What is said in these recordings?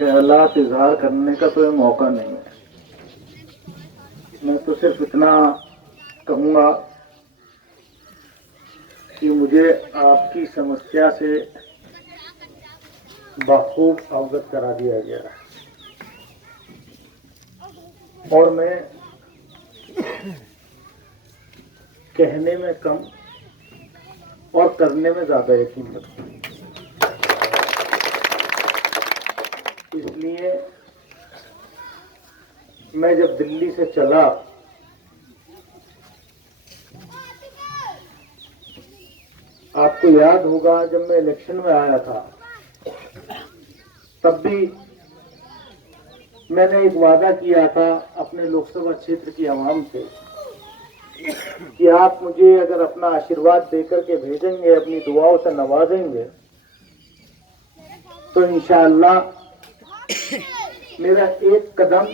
ख्यालात इजहार करने का तो मौका नहीं है। मैं तो सिर्फ इतना कहूँगा कि मुझे आपकी समस्या से बखूब अवगत करा दिया गया है और मैं कहने में कम और करने में ज्यादा यकीन रखता हूँ। इसलिए मैं जब दिल्ली से चला आपको याद होगा जब मैं इलेक्शन में आया था तब भी मैंने एक वादा किया था अपने लोकसभा क्षेत्र की आवाम से कि आप मुझे अगर अपना आशीर्वाद देकर के भेजेंगे, अपनी दुआओं से नवाजेंगे तो इंशाअल्लाह मेरा एक कदम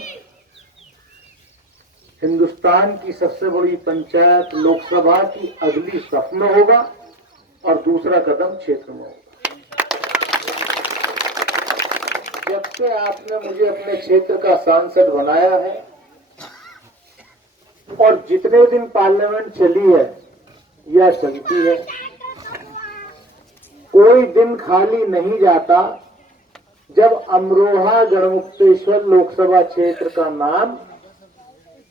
हिंदुस्तान की सबसे बड़ी पंचायत लोकसभा की अगली सफ में होगा और दूसरा कदम क्षेत्र में होगा। जब से आपने मुझे अपने क्षेत्र का सांसद बनाया है और जितने दिन पार्लियामेंट चली है या चलती है, कोई दिन खाली नहीं जाता जब अमरोहा गढ़मुक्तेश्वर लोकसभा क्षेत्र का नाम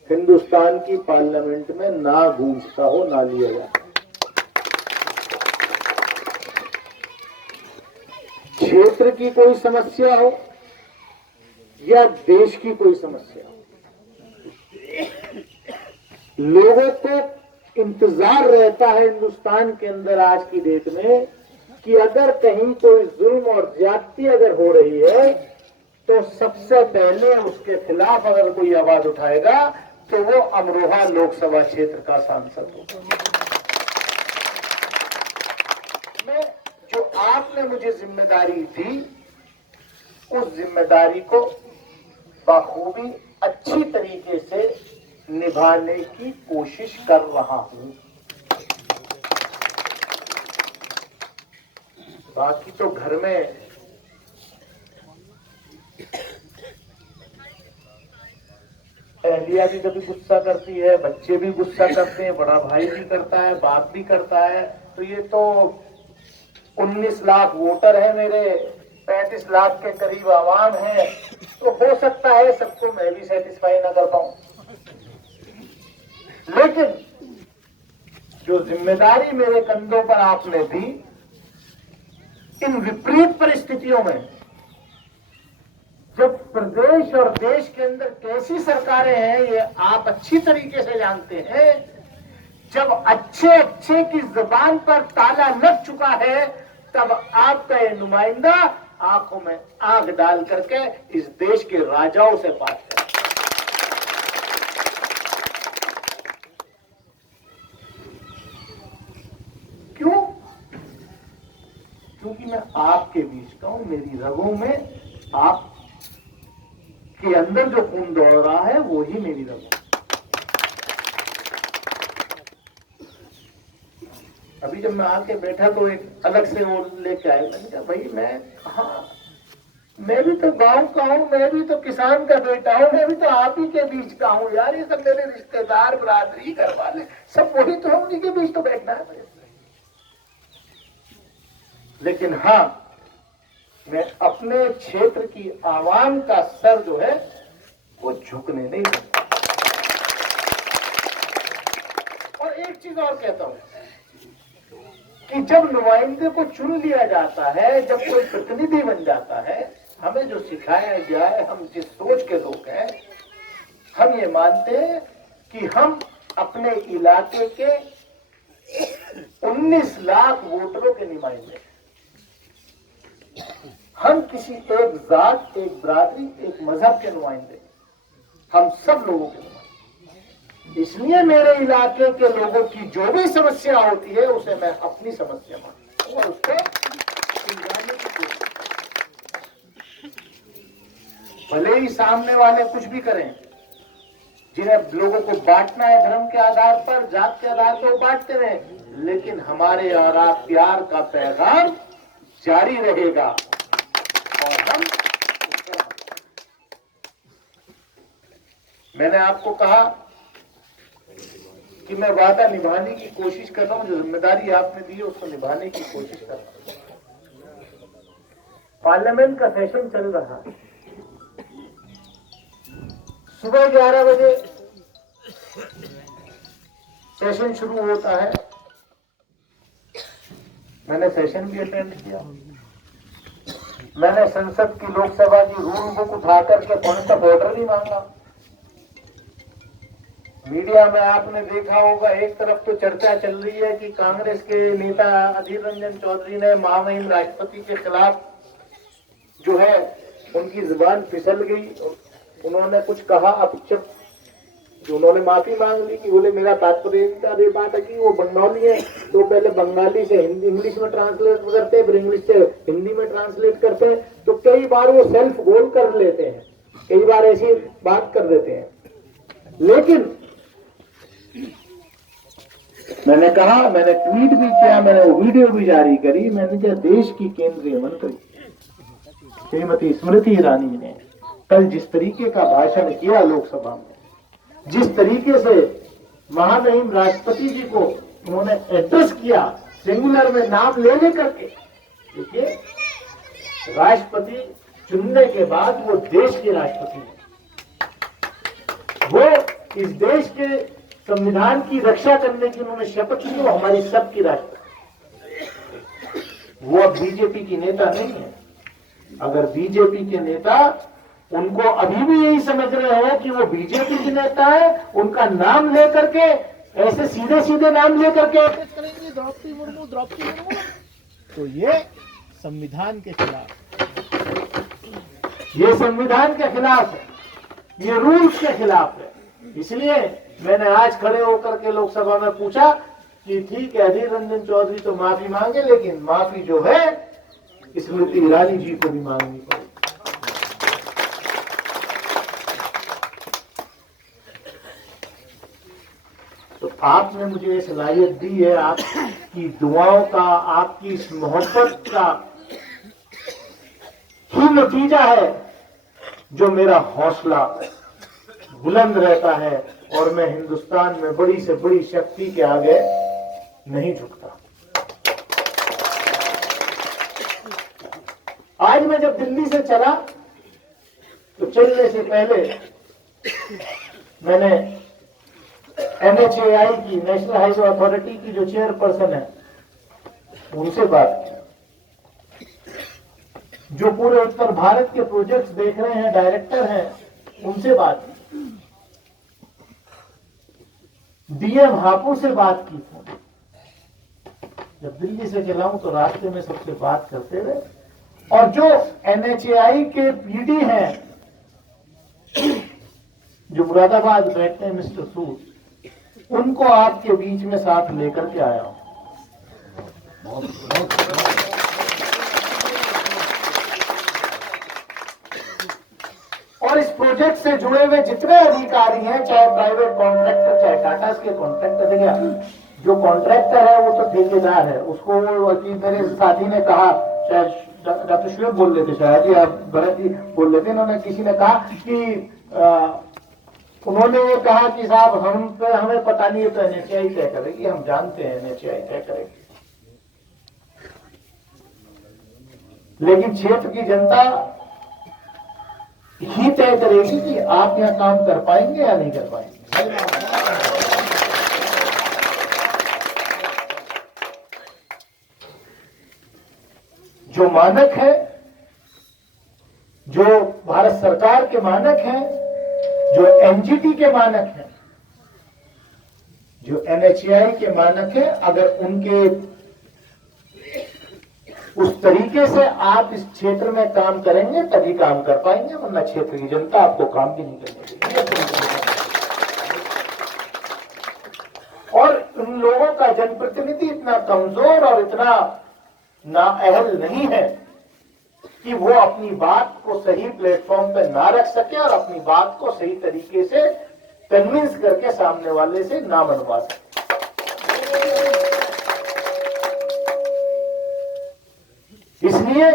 हिंदुस्तान की पार्लियामेंट में ना गूंजता हो, ना लिया जाता। क्षेत्र की कोई समस्या हो या देश की कोई समस्या हो, लोगों को इंतजार रहता है हिंदुस्तान के अंदर आज की डेट में कि अगर कहीं कोई जुल्म और ज्यादती अगर हो रही है तो सबसे पहले उसके खिलाफ अगर कोई आवाज उठाएगा तो वो अमरोहा लोकसभा क्षेत्र का सांसद होगा। मैं जो आपने मुझे जिम्मेदारी दी उस जिम्मेदारी को बखूबी अच्छी तरीके से निभाने की कोशिश कर रहा हूं। बाकी तो घर में अहलिया भी कभी गुस्सा करती है, बच्चे भी गुस्सा करते हैं, बड़ा भाई भी करता है, बाप भी करता है। तो ये तो 19 लाख वोटर है मेरे, 35 लाख के करीब आवाम है, तो हो सकता है सबको मैं भी सेटिस्फाई ना कर पाऊं। लेकिन जो जिम्मेदारी मेरे कंधों पर आपने दी, इन विपरीत परिस्थितियों में जब प्रदेश और देश के अंदर कैसी सरकारें हैं ये आप अच्छी तरीके से जानते हैं। जब अच्छे की जुबान पर ताला लग चुका है तब आपका ये नुमाइंदा आंखों में आग डाल करके इस देश के राजाओं से बात करे। क्यों? क्योंकि मैं आपके बीच का हूं, मेरी रगों में आप के अंदर जो खून दौड़ रहा है वो ही मेरी रगों। अभी जब मैं आके बैठा तो एक अलग से वो लेके आए। मैंने कहा भाई मैं भी तो गांव का हूं, मैं भी तो किसान का बेटा हूं, मैं भी तो आप ही के बीच का हूं यार। ये सब मेरे रिश्तेदार, बरादरी, घर वाले सब वही तो है, उन्हीं के बीच तो बैठना है। लेकिन हाँ, मैं अपने क्षेत्र की आवाम का सर जो है वो झुकने नहीं देता। और एक चीज और कहता हूं कि जब नुमाइंदे को चुन लिया जाता है, जब कोई प्रतिनिधि बन जाता है, हमें जो सिखाया गया है, हम जिस सोच के लोग हैं, हम ये मानते हैं कि हम अपने इलाके के 19 लाख वोटरों के नुमाइंदे, हम किसी एक जात, एक बरादरी, एक मजहब के नुमाइंदे, हम सब लोगों के नुमाइंदे। इसलिए मेरे इलाके के लोगों की जो भी समस्या होती है उसे मैं अपनी समस्या मानता हूं और उसको सुलझाने की कोशिश। भले ही सामने वाले कुछ भी करें, जिन्हें लोगों को बांटना है धर्म के आधार पर, जात के आधार पर, वो बांटते रहे, लेकिन हमारे और आप प्यार का पैगाम जारी रहेगा और हम मैंने आपको कहा कि मैं वादा निभाने की कोशिश कर रहा हूं, जो जिम्मेदारी आपने दी है उसको निभाने की कोशिश कर रहा हूं। पार्लियामेंट का सेशन चल रहा है, सुबह 11 बजे सेशन शुरू होता है। मैंने सेशन भी अटेंड किया। मैंने संसद की, लोकसभा की रूल बुक उठा करके पॉइंट ऑफ ऑर्डर नहीं मांगा। मीडिया में आपने देखा होगा, एक तरफ तो चर्चा चल रही है कि कांग्रेस के नेता अधीर रंजन चौधरी ने महामहिम राष्ट्रपति के खिलाफ जो है उनकी जुबान फिसल गई, उन्होंने कुछ कहा। अब जब जो उन्होंने माफी मांग ली कि बोले मेरा तात्पर्य ये बात है कि वो बंगाली है, तो पहले बंगाली से हिंदी इंग्लिश में ट्रांसलेट करते हैं, फिर इंग्लिश से हिंदी में ट्रांसलेट करते हैं, तो कई बार वो सेल्फ गोल कर लेते हैं, कई बार ऐसी बात कर देते हैं। लेकिन मैंने कहा, मैंने ट्वीट भी किया, मैंने वो वीडियो भी जारी करी। मैंने कहा देश की केंद्रीय मंत्री श्रीमती स्मृति ईरानी ने कल जिस तरीके का भाषण किया लोकसभा में, जिस तरीके से महामहिम राष्ट्रपति जी को उन्होंने एड्रेस किया, सिंगुलर में नाम ले लेकर के, देखिए राष्ट्रपति चुनने के बाद वो देश के राष्ट्रपति हैं, वो इस देश के संविधान की रक्षा करने की उन्होंने शपथ ली, वो हमारी सबकी राष्ट्रपति। वो अब बीजेपी की नेता नहीं है। अगर बीजेपी के नेता उनको अभी भी यही समझ रहे हो कि वो बीजेपी के नेता है, उनका नाम लेकर के ऐसे सीधे सीधे नाम लेकर के करेंगे द्रौपदी मुर्मू, तो ये संविधान के खिलाफ, ये संविधान के खिलाफ है, ये रूल्स के खिलाफ है। इसलिए मैंने आज खड़े होकर के लोकसभा में पूछा कि ठीक है अधीर रंजन चौधरी तो माफी मांगे, लेकिन माफी जो है स्मृति ईरानी जी को भी मांगनी पड़ेगी। तो आपने मुझे ये सलाहियत दी है, आपकी दुआओं का, आपकी इस मोहब्बत का ही नतीजा है जो मेरा हौसला बुलंद रहता है और मैं हिंदुस्तान में बड़ी से बड़ी शक्ति के आगे नहीं झुकता। आज मैं जब दिल्ली से चला तो चलने से पहले मैंने NHAI की, नेशनल हाईवे अथॉरिटी की जो चेयरपर्सन है, उनसे बात की। जो पूरे उत्तर भारत के प्रोजेक्ट्स देख रहे हैं, डायरेक्टर हैं, उनसे बात की। DM हापुड़ से बात की। जब दिल्ली से चला हूं तो रास्ते में सबसे बात करते रहे। और जो NHAI के PD हैं, जो मुरादाबाद बैठते हैं, मिस्टर सूद, उनको आपके बीच में साथ लेकर के आया हूं। और इस प्रोजेक्ट से जुड़े हुए जितने अधिकारी हैं, चाहे प्राइवेट कॉन्ट्रैक्टर, चाहे टाटा के कॉन्ट्रैक्टर, देखिए जो कॉन्ट्रैक्टर है वो तो ठेकेदार है, उसको मेरे साथी ने कहा, शायद डॉक्टर श्वेत बोल रहे थे, शायद या भरत जी बोल रहे थे, उन्होंने किसी ने कहा कि उन्होंने ये कहा कि साहब हम पे हमें पता नहीं है तो NHAI तय करेगी। हम जानते हैं NHAI तय करेगी, लेकिन क्षेत्र की जनता ही तय करेगी कि आप यहां काम कर पाएंगे या नहीं कर पाएंगे। जो मानक है, जो भारत सरकार के मानक हैं, जो NGT के मानक हैं, जो NHAI के मानक हैं, अगर उनके उस तरीके से आप इस क्षेत्र में काम करेंगे तभी काम कर पाएंगे, वरना क्षेत्र की जनता आपको काम भी नहीं करने देगी। और उन लोगों का जनप्रतिनिधि इतना कमजोर और इतना नाअहल नहीं है कि वो अपनी बात को सही प्लेटफॉर्म पे ना रख सके और अपनी बात को सही तरीके से कन्विंस करके सामने वाले से ना मनवा सके। इसलिए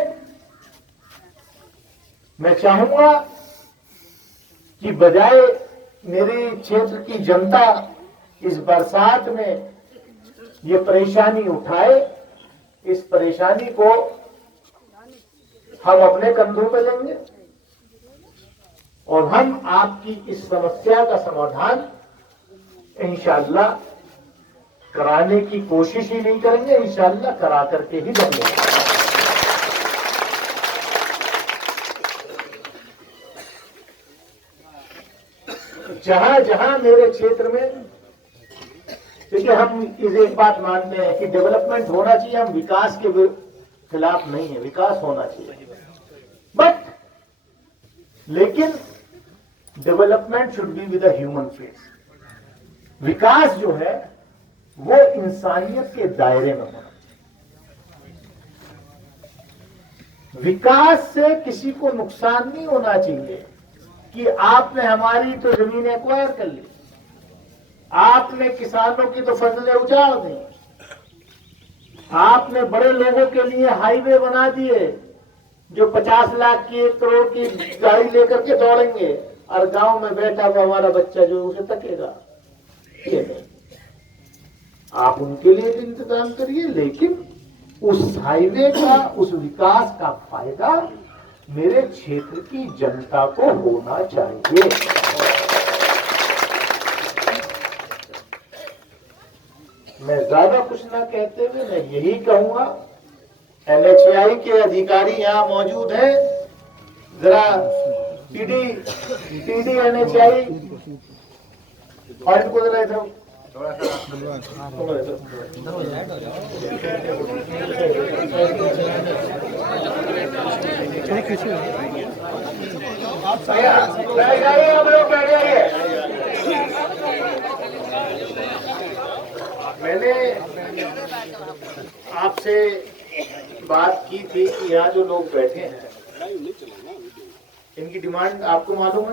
मैं चाहूंगा कि बजाय मेरे क्षेत्र की जनता इस बरसात में ये परेशानी उठाए, इस परेशानी को हम अपने कंधों पे लेंगे और हम आपकी इस समस्या का समाधान इंशाअल्लाह कराने की कोशिश ही नहीं करेंगे, इंशाअल्लाह करा करके ही देंगे। जहां जहां मेरे क्षेत्र में, देखिए हम इस एक बात मानते हैं कि डेवलपमेंट होना चाहिए, हम विकास के खिलाफ नहीं है, विकास होना चाहिए, बट लेकिन development should be with a human face. विकास जो है वो इंसानियत के दायरे में होना चाहिए। विकास से किसी को नुकसान नहीं होना चाहिए कि आपने हमारी तो जमीन एक्वायर कर ली, आपने किसानों की तो फसलें उजाड़ दी, आपने बड़े लोगों के लिए हाईवे बना दिए जो 50 लाख की 1 करोड़ की गाड़ी लेकर के दौड़ेंगे और गांव में बैठा हुआ हमारा बच्चा जो उसे तकेगा। ये नहीं, आप उनके लिए भी इंतजाम करिए, लेकिन उस हाईवे का, उस विकास का फायदा मेरे क्षेत्र की जनता को होना चाहिए। मैं ज्यादा कुछ ना कहते हुए मैं यही कहूंगा, NHAI के अधिकारी यहाँ मौजूद हैं, जरा टीडी NHAI और इनको जरा इधर थोड़ा सा मैंने आपसे बात की थी कि यहाँ जो लोग बैठे हैं इनकी डिमांड आपको मालूम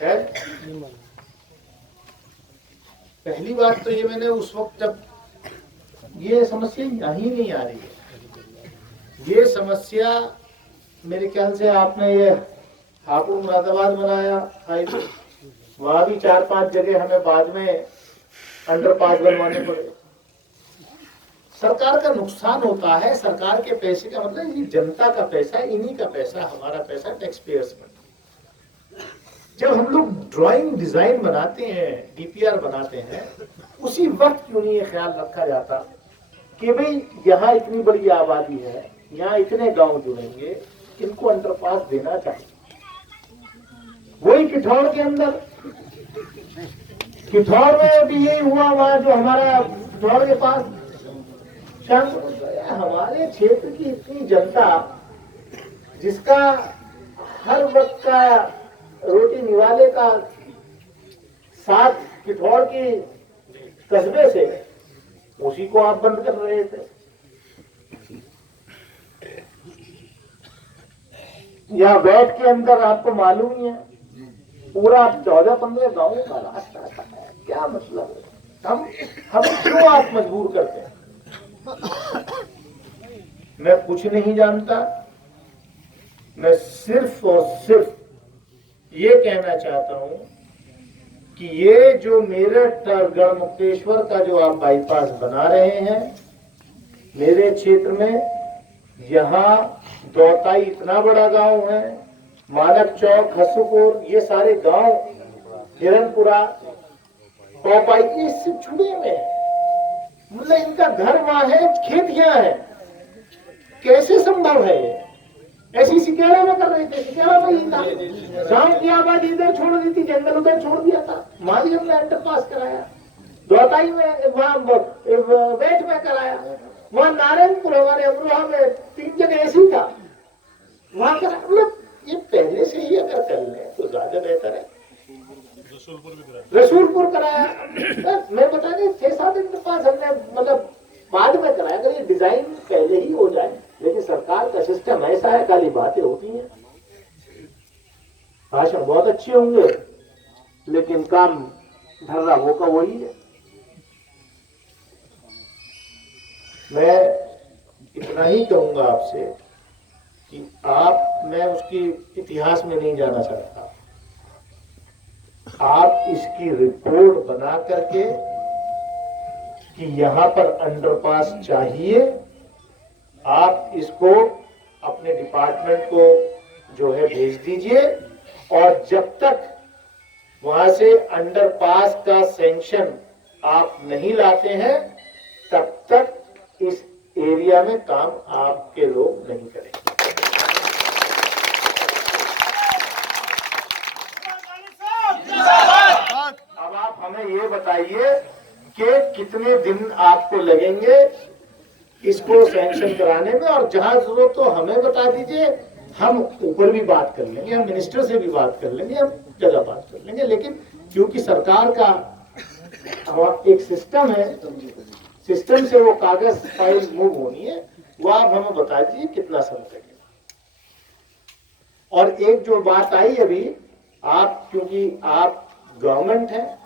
है? पहली बात तो ये, मैंने उस वक्त जब ये समस्या यहीं नहीं आ रही है, ये समस्या मेरे ख्याल से आपने ये हापुड़ मुरादाबाद बनाया हाईवे, वहां भी 4-5 जगह हमें बाद में अंडरपास बनवाने पड़े। सरकार का नुकसान होता है, सरकार के पैसे का मतलब ये जनता का पैसा, इन्हीं का पैसा, हमारा पैसा, टैक्स पेयर्स में। जब हम लोग ड्राइंग डिजाइन बनाते हैं, DPR बनाते हैं, उसी वक्त क्यों नहीं ये ख्याल रखा जाता कि भाई यहाँ इतनी बड़ी आबादी है, यहाँ इतने गांव जुड़ेंगे, इनको अंडरपास देना चाहिए। वही किठौर के अंदर, किठौर में भी यही हुआ, वहां जो हमारा किठौर के पास हमारे क्षेत्र की इतनी जनता जिसका हर वक्त का रोटी निवाले का साथ किठौर की कस्बे से, उसी को आप बंद कर रहे थे। यहाँ बैठ के अंदर आपको मालूम ही है पूरा 14-15 गांवों का रास्ता है, क्या मतलब है? हम क्यों आप मजबूर करते हैं? मैं कुछ नहीं जानता, मैं सिर्फ और सिर्फ ये कहना चाहता हूं कि ये जो मेरठ गढ़मुक्तेश्वर का जो आप बाईपास बना रहे हैं मेरे क्षेत्र में, यहाँ दौताई इतना बड़ा गांव है, मानक चौक, हसूपुर, ये सारे गांव, हिरनपुरा, पौपाई, इससे जुड़े में, मतलब इनका घर वहां है, खेत यहाँ है, कैसे संभव है ये? ऐसी सिकेरा में कर रहे थे, सिकेरा में ही था, गांव की आबादी इधर छोड़ दी थी, जंगल उधर छोड़ दिया था, माली हमने अंडरपास कराया, दौताई में, वहां वेट में कराया, वहां नारायणपुर हमारे अमरोहा में 3 जगह ऐसी था, वहां करा। मतलब ये पहले से ही अगर कर ले तो ज्यादा बेहतर है। रसूलपुर कराया, मैं बता दें 6-7 दिन के पास हमने मतलब बाद में कराया। अगर ये डिजाइन पहले ही हो जाए, लेकिन सरकार का सिस्टम ऐसा है, खाली बातें होती हैं, भाषण बहुत अच्छे होंगे लेकिन काम धर्रा वो का वही है। मैं इतना ही कहूंगा आपसे कि मैं उसकी इतिहास में नहीं जाना चाहता, आप इसकी रिपोर्ट बना करके कि यहां पर अंडरपास चाहिए, आप इसको अपने डिपार्टमेंट को जो है भेज दीजिए, और जब तक वहां से अंडरपास का सैंक्शन आप नहीं लाते हैं तब तक इस एरिया में काम आपके लोग नहीं करेंगे। अब आप हमें ये बताइए कि कितने दिन आपको लगेंगे इसको सैंक्शन कराने में, और जहां जरूरत हो हमें बता दीजिए, हम ऊपर भी बात कर लेंगे, हम मिनिस्टर से भी बात कर लेंगे, हम जगह बात कर लेंगे। लेकिन क्योंकि सरकार का एक सिस्टम है, सिस्टम से वो कागज फाइल मूव होनी है, वो आप हमें बता दीजिए कितना समय लगेगा। और एक जो बात आई अभी, आप क्योंकि आप गवर्नमेंट है,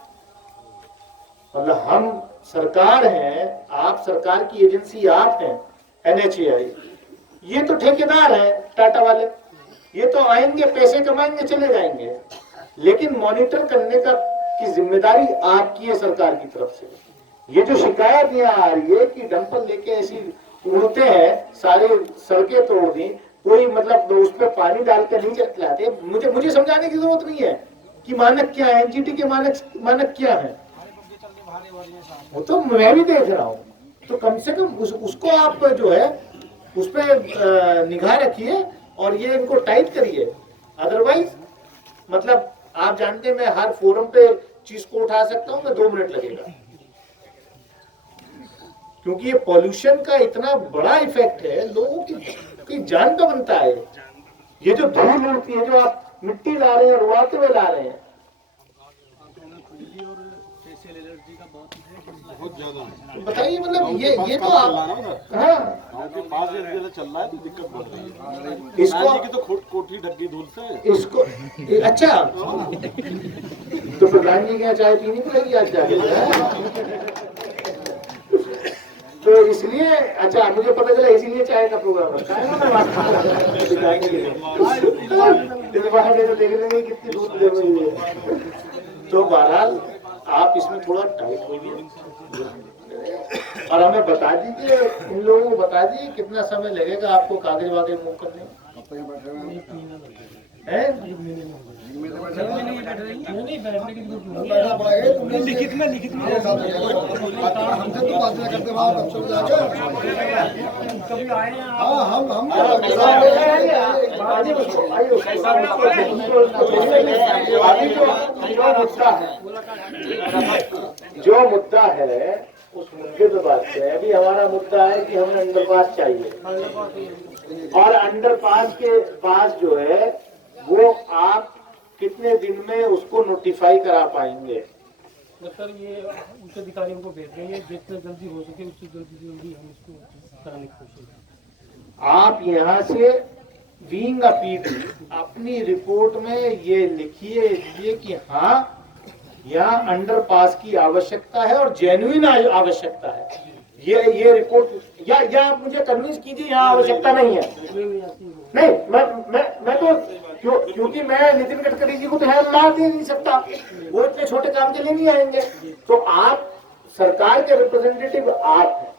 मतलब हम सरकार हैं, आप सरकार की एजेंसी आप हैं, NHAI, ये तो ठेकेदार हैं टाटा वाले, ये तो आएंगे पैसे कमाएंगे चले जाएंगे, लेकिन मॉनिटर करने का की जिम्मेदारी आपकी है सरकार की तरफ से। ये जो शिकायत यहाँ आ रही है कि डंपर लेके ऐसी उड़ते हैं, सारे सड़कें तोड़ दी, कोई मतलब उस पर पानी डालकर नहीं चलाते, मुझे समझाने की जरूरत नहीं है कि मानक क्या है, NGT के मानक क्या है, वो तो मैं भी देख रहा हूँ। तो कम से कम उसको आप जो है उस पर निगाह रखिए और ये इनको टाइट करिए। अदरवाइज मतलब आप जानते हैं, मैं हर फोरम पे चीज को उठा सकता हूँ, मैं 2 मिनट लगेगा, क्योंकि ये पॉल्यूशन का इतना बड़ा इफेक्ट है, लोगों की जान पे बनता है। ये जो धूल उड़ती है, जो आप मिट्टी ला रहे हैं और उड़ाते हुए ला रहे हैं, बहुत ज्यादा है। तो बताइए मतलब ये तो आप पास चल रहा है तो दिक्कत बढ़ रही है। इसको की तो कोठी ढकी धूल से इसको अच्छा, तो प्रधान जी के यहाँ चाय पीनी पड़ेगी आज जाके। तो इसलिए अच्छा, मुझे पता चला इसीलिए चाय का प्रोग्राम रखा है ना, तो देख लेंगे कितनी दूध दे रही है। तो बहरहाल आप इसमें थोड़ा टाइट होइए और हमें बता दीजिए, इन लोगों को बता दीजिए कितना समय लगेगा आपको कागज वागज मूव करने में। लिखित में हमसे तो बात नहीं करते, कभी आए हैं जो मुद्दा है उस मुद्दे पे बात है। अभी हमारा मुद्दा है कि हमें अंडरपास चाहिए, और अंडरपास के पास जो है वो आप कितने दिन में उसको नोटिफाई करा पाएंगे? सर ये उच्च अधिकारियों को भेज देंगे, जितना जल्दी हो सके उससे जल्दी हम इसको कराने की कोशिश करेंगे। आप यहाँ से बीइंग अ पीडी अपनी रिपोर्ट में ये लिखिए कि हाँ यहाँ अंडरपास की आवश्यकता है और जेन्युइन आवश्यकता है। ये रिपोर्ट या आप मुझे कन्विंस कीजिए यहाँ आवश्यकता नहीं है। नहीं, मैं तो क्योंकि मैं नितिन गडकरी जी को तो है ला दे नहीं सकता, वो इतने छोटे काम के लिए नहीं आएंगे। तो आप सरकार के रिप्रेजेंटेटिव आप हैं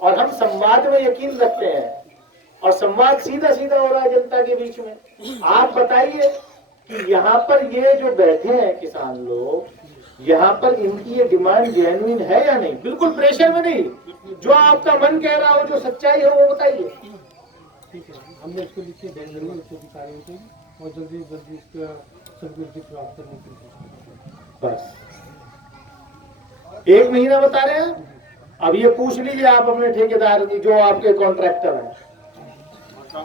और हम संवाद में यकीन रखते हैं, और संवाद सीधा सीधा हो रहा है जनता के बीच में। आप बताइए कि यहाँ पर ये जो बैठे हैं किसान लोग, यहाँ पर इनकी ये डिमांड जेन्युइन है या नहीं? बिल्कुल प्रेशर में नहीं, जो आपका मन कह रहा हो, जो सच्चाई है वो बताइए। ठीक है, हमने इसको लिख के भेज देंगे उच्च अधिकारियों को और जल्दी इसका स्वीकृति प्राप्त करने की कोशिश करेंगे। बस 1 महीना बता रहे हैं। अब ये पूछ लीजिए आप अपने ठेकेदार की, जो आपके कॉन्ट्रैक्टर हैं,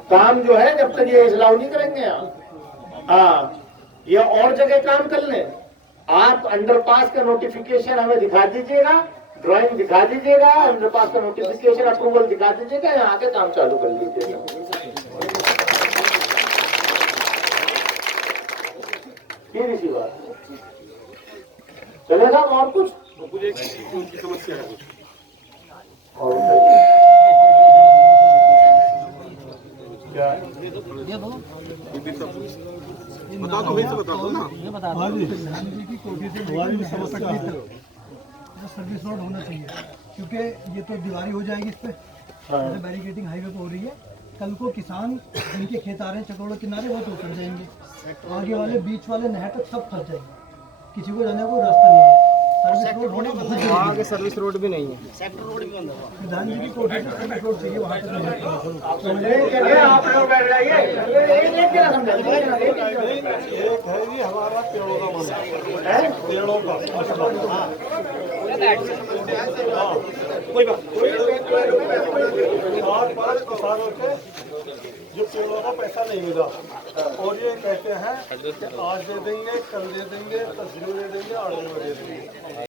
काम जो है जब तक ये इस्लाह नहीं करेंगे आप, हाँ ये और जगह काम कर लें। आप अंडरपास का नोटिफिकेशन हमें दिखा दीजिएगा, ड्राइंग दिखा दीजिएगा, अंडरपास का नोटिफिकेशन अप्रूवल दिखा दीजिएगा, यहाँ आके काम चालू कर लीजिएगा। सीधी सी बात चलेगा। और कुछ उनकी समस्या है कुछ और क्या बता दो, वही से बता दो ना। प्रधानमंत्री की कोठी से हमारी भी समस्या है, सर्विस रोड होना चाहिए, क्योंकि ये तो दीवारी हो जाएगी इस पे, जैसे बैरिकेडिंग हाईवे पे हो रही है, कल को किसान जिनके खेत आ रहे हैं चकरोड़ किनारे वो तो उतर जाएंगे, आगे वाले बीच वाले नहर तक सब फंस जाएंगे, किसी को जाने का कोई रास्ता नहीं है। सर्विस रोड होना बहुत जरूरी है। आगे सर्विस रोड भी नहीं है। प्रधानमंत्री की कोठी से सर्विस रोड चाहिए, वहाँ तक चलिए आप लोग बैठ जाइए। एक जरा समझाइए। एक है ये हमारा पेड़ों का मसला, पेड़ों का कोई बात किसानों के जो पेड़ों का पैसा नहीं मिला और ये कहते हैं कि आज दे देंगे, कल दे देंगे, 10 दिन दे देंगे, 8 दिन दे देंगे।